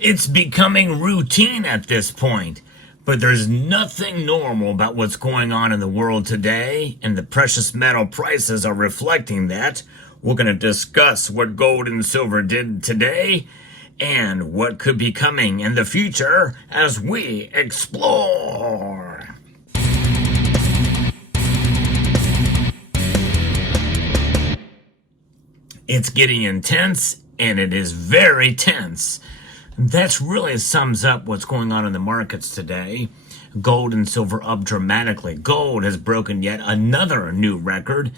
It's becoming routine at this point, but there's nothing normal about what's going on in the world today, and the precious metal prices are reflecting that. We're going to discuss what gold and silver did today and what could be coming in the future as we explore. It's getting intense, and it is very tense. That really sums up what's going on in the markets today. Gold and silver up dramatically. Gold has broken yet another new record,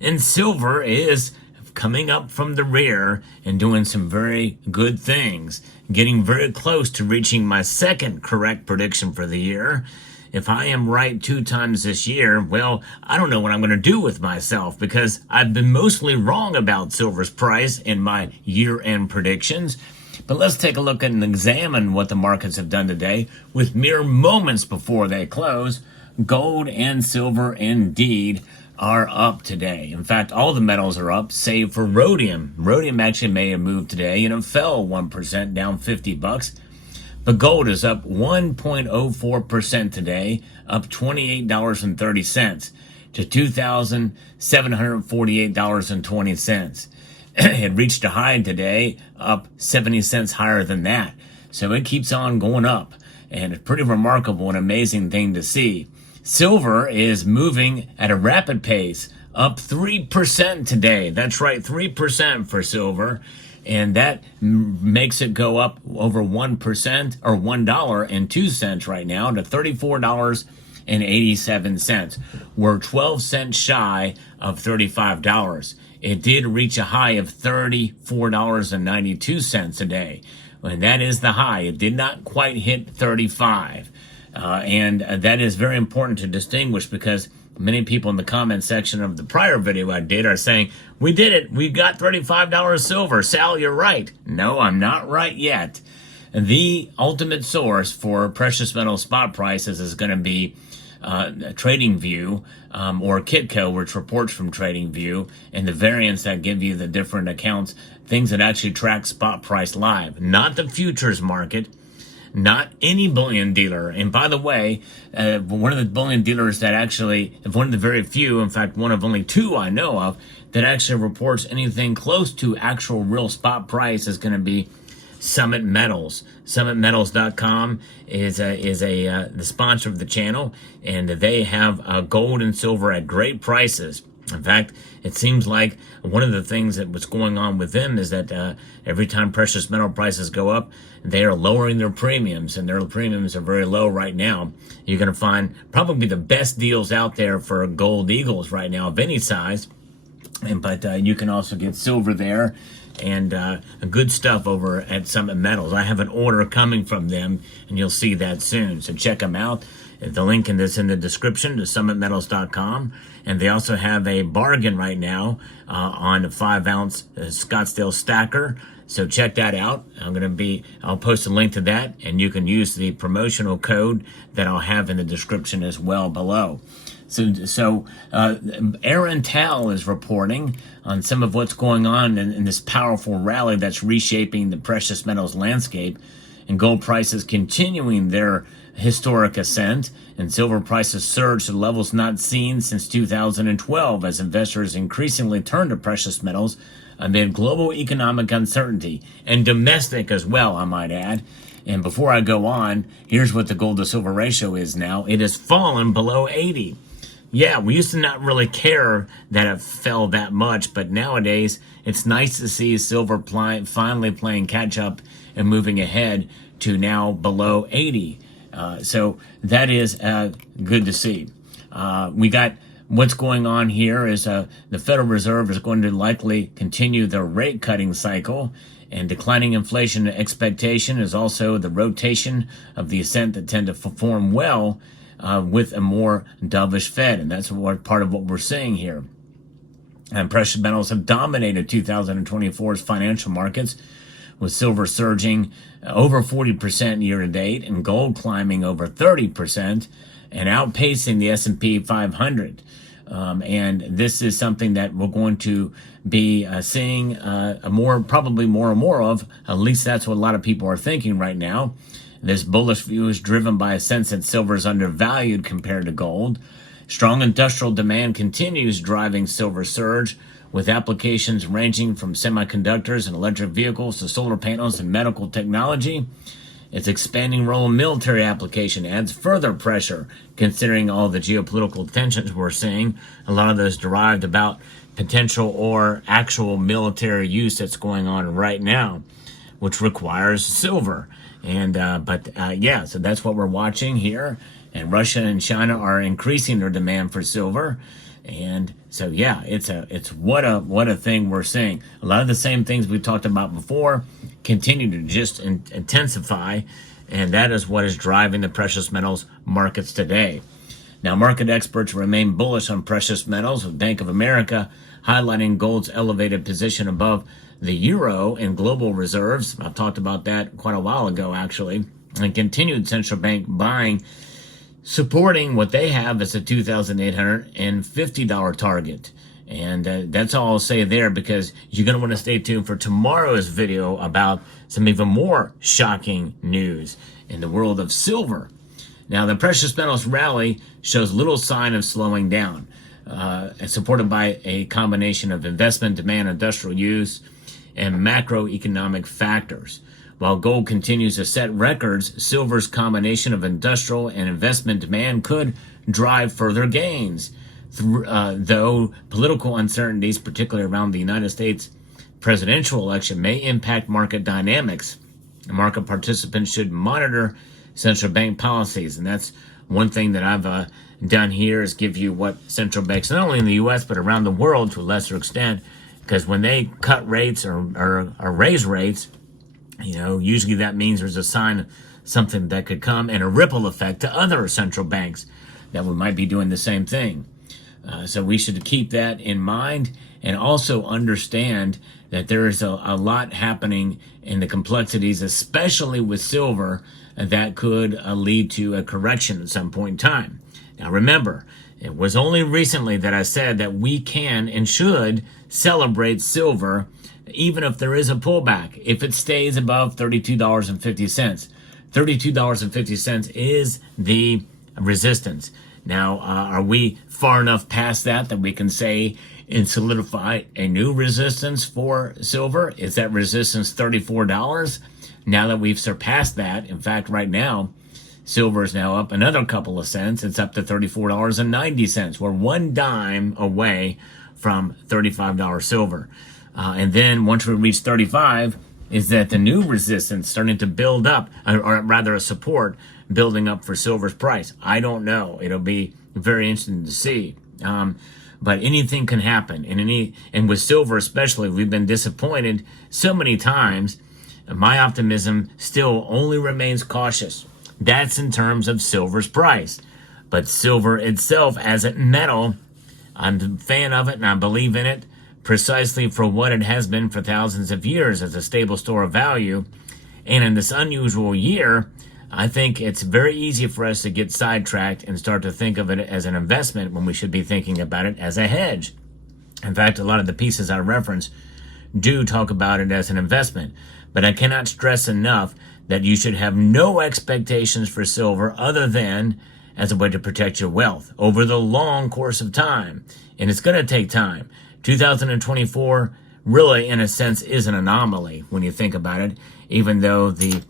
and silver is coming up from the rear and doing some very good things, getting very close to reaching my second correct prediction for the year. If I am right 2 times this year, well, I don't know what I'm going to do with myself, because I've been mostly wrong about silver's price in my year-end predictions. But let's take a look and examine what the markets have done today with mere moments before they close. Gold and silver indeed are up today. In fact, all the metals are up, save for rhodium. Rhodium actually may have moved today, and it fell 1%, down $50. But gold is up 1.04% today, up $28.30 to $2,748.20. It reached a high today, up 70 cents higher than that. So it keeps on going up, and it's pretty remarkable and amazing thing to see. Silver is moving at a rapid pace, up 3% today. That's right, 3% for silver. And that makes it go up over 1% or $1.02 right now to $34.87. We're 12 cents shy of $35. It did reach a high of $34.92 a day. And that is the high. It did not quite hit 35. And that is very important to distinguish, because many people in the comment section of the prior video I did are saying, we did it. We got $35 silver. Sal, you're right. No, I'm not right yet. The ultimate source for precious metal spot prices is going to be TradingView or Kitco, which reports from TradingView, and the variants that give you the different accounts, things that actually track spot price live, not the futures market. Not any bullion dealer. And by the way, one of the bullion dealers that actually, one of the very few, in fact, one of only 2 I know of, that actually reports anything close to actual real spot price is going to be Summit Metals. SummitMetals.com is the sponsor of the channel, and they have gold and silver at great prices. In fact, it seems like one of the things that was going on with them is that every time precious metal prices go up, they are lowering their premiums, and their premiums are very low right now. You're going to find probably the best deals out there for gold eagles right now of any size. But you can also get silver there, and good stuff over at Summit Metals. I have an order coming from them, and you'll see that soon. So check them out. The link in the description to SummitMetals.com. And they also have a bargain right now on a 5-ounce Scottsdale stacker. So check that out. I'll post a link to that, and you can use the promotional code that I'll have in the description as well below. So Aaron Tal is reporting on some of what's going on in this powerful rally that's reshaping the precious metals landscape, and gold prices continuing their historic ascent, and silver prices surged to levels not seen since 2012 as investors increasingly turn to precious metals amid global economic uncertainty, and domestic as well, I might add. And before I go on, here's what the gold to silver ratio is now. It has fallen below 80. Yeah, we used to not really care that it fell that much, but nowadays it's nice to see silver finally playing catch up and moving ahead to now below 80. So that is good to see. We got what's going on here is the Federal Reserve is going to likely continue their rate cutting cycle, and declining inflation expectation is also the rotation of the ascent that tend to perform well with a more dovish Fed, and that's part of what we're seeing here. And precious metals have dominated 2024's financial markets, with silver surging over 40% year to date, and gold climbing over 30% and outpacing the S&P 500. And this is something that we're going to be seeing probably more and more of. At least that's what a lot of people are thinking right now. This bullish view is driven by a sense that silver is undervalued compared to gold. Strong industrial demand continues driving silver surge, with applications ranging from semiconductors and electric vehicles to solar panels and medical technology. Its expanding role in military application adds further pressure, considering all the geopolitical tensions we're seeing. A lot of those derived about potential or actual military use that's going on right now, which requires silver. And so that's what we're watching here. And Russia and China are increasing their demand for silver. And so, it's what a thing we're seeing. A lot of the same things we talked about before continue to just intensify, and that is what is driving the precious metals markets today. Now, market experts remain bullish on precious metals, with Bank of America highlighting gold's elevated position above the euro in global reserves. I've talked about that quite a while ago, actually, and continued central bank buying, supporting what they have as a $2,850 target. And that's all I'll say there, because you're going to want to stay tuned for tomorrow's video about some even more shocking news in the world of silver. Now, the precious metals rally shows little sign of slowing down, supported by a combination of investment demand, industrial use, and macroeconomic factors. While gold continues to set records, silver's combination of industrial and investment demand could drive further gains. Though political uncertainties, particularly around the United States presidential election, may impact market dynamics, market participants should monitor central bank policies. And that's one thing that I've done here, is give you what central banks, not only in the U.S., but around the world to a lesser extent, because when they cut rates or raise rates, usually that means there's a sign of something that could come, and a ripple effect to other central banks that we might be doing the same thing. So we should keep that in mind, and also understand that there is a lot happening in the complexities, especially with silver, that could lead to a correction at some point in time. Now remember, it was only recently that I said that we can and should celebrate silver even if there is a pullback, if it stays above $32.50. $32.50 is the resistance. Now, are we far enough past that we can say and solidify a new resistance for silver? Is that resistance $34? Now that we've surpassed that, in fact, right now, silver is now up another couple of cents. It's up to $34.90. We're 1 dime away from $35 silver. And then once we reach 35, is that the new resistance starting to build up, or rather a support building up for silver's price? I don't know. It'll be very interesting to see. But anything can happen. And with silver especially, we've been disappointed so many times. My optimism still only remains cautious. That's in terms of silver's price. But silver itself as a metal, I'm a fan of it and I believe in it precisely for what it has been for thousands of years, as a stable store of value. And in this unusual year, I think it's very easy for us to get sidetracked and start to think of it as an investment when we should be thinking about it as a hedge. In fact, a lot of the pieces I reference do talk about it as an investment. But I cannot stress enough that you should have no expectations for silver other than as a way to protect your wealth over the long course of time. And it's going to take time. 2024 really, in a sense, is an anomaly when you think about it, even though the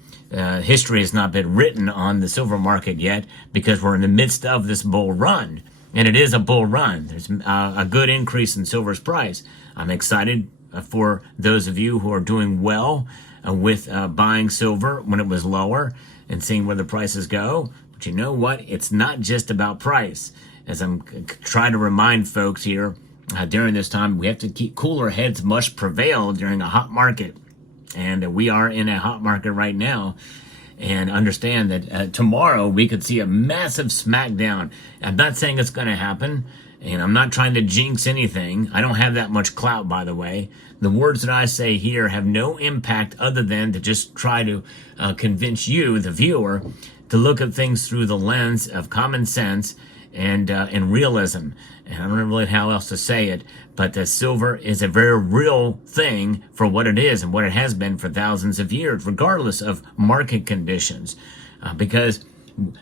history has not been written on the silver market yet, because we're in the midst of this bull run. And it is a bull run. There's a good increase in silver's price. I'm excited for those of you who are doing well with buying silver when it was lower and seeing where the prices go. But you know what? It's not just about price. As I'm trying to remind folks here, during this time, we have to keep cooler heads must prevail during a hot market. And we are in a hot market right now. And understand that tomorrow we could see a massive smackdown. I'm not saying it's going to happen. And I'm not trying to jinx anything. I don't have that much clout, by the way. The words that I say here have no impact other than to just try to convince you, the viewer, to look at things through the lens of common sense and realism. And I don't know really how else to say it, but silver is a very real thing for what it is and what it has been for thousands of years, regardless of market conditions. Because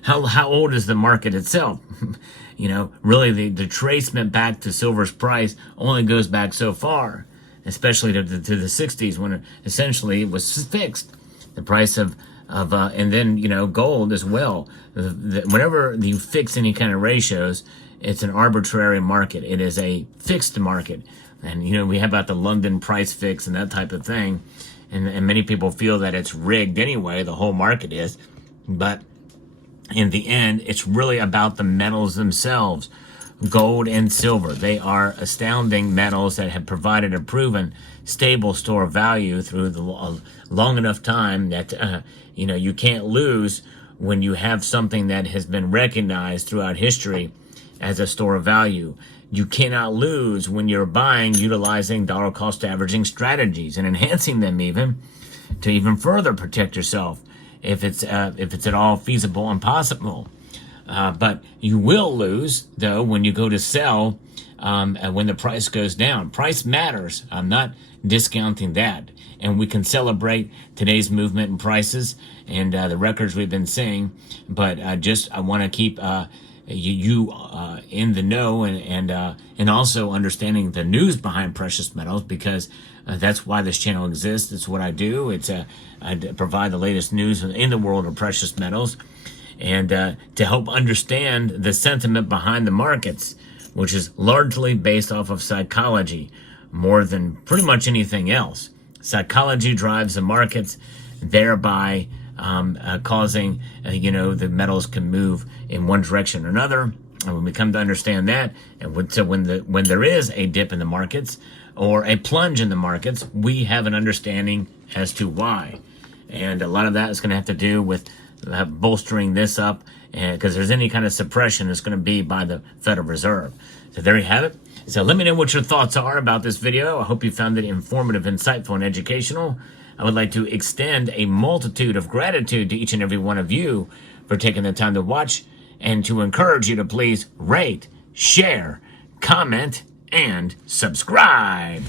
how old is the market itself? Really the tracement back to silver's price only goes back so far, especially to the 60s, when essentially it was fixed. The price of and then gold as well. Whenever you fix any kind of ratios, it's an arbitrary market. It is a fixed market, and we have about the London price fix and that type of thing, and many people feel that it's rigged anyway. The whole market is, but in the end, it's really about the metals themselves. Gold and silver, they are astounding metals that have provided a proven stable store of value through the long enough time that you can't lose when you have something that has been recognized throughout history as a store of value. You cannot lose when you're buying utilizing dollar cost averaging strategies and enhancing them to even further protect yourself if it's at all feasible and possible. But you will lose, though, when you go to sell when the price goes down. Price matters. I'm not discounting that. And we can celebrate today's movement in prices and the records we've been seeing. But I want to keep you in the know and also understanding the news behind precious metals, because that's why this channel exists. It's what I do. I provide the latest news in the world of precious metals, and to help understand the sentiment behind the markets, which is largely based off of psychology more than pretty much anything else. Psychology drives the markets, thereby causing the metals can move in one direction or another. And when we come to understand that, and so when there is a dip in the markets or a plunge in the markets, we have an understanding as to why. And a lot of that is going to have to do with bolstering this up, and because there's any kind of suppression, it's going to be by the Federal Reserve. So there you have it. So let me know what your thoughts are about this video. I hope you found it informative, insightful, and educational. I would like to extend a multitude of gratitude to each and every one of you for taking the time to watch, and to encourage you to please rate, share, comment, and subscribe.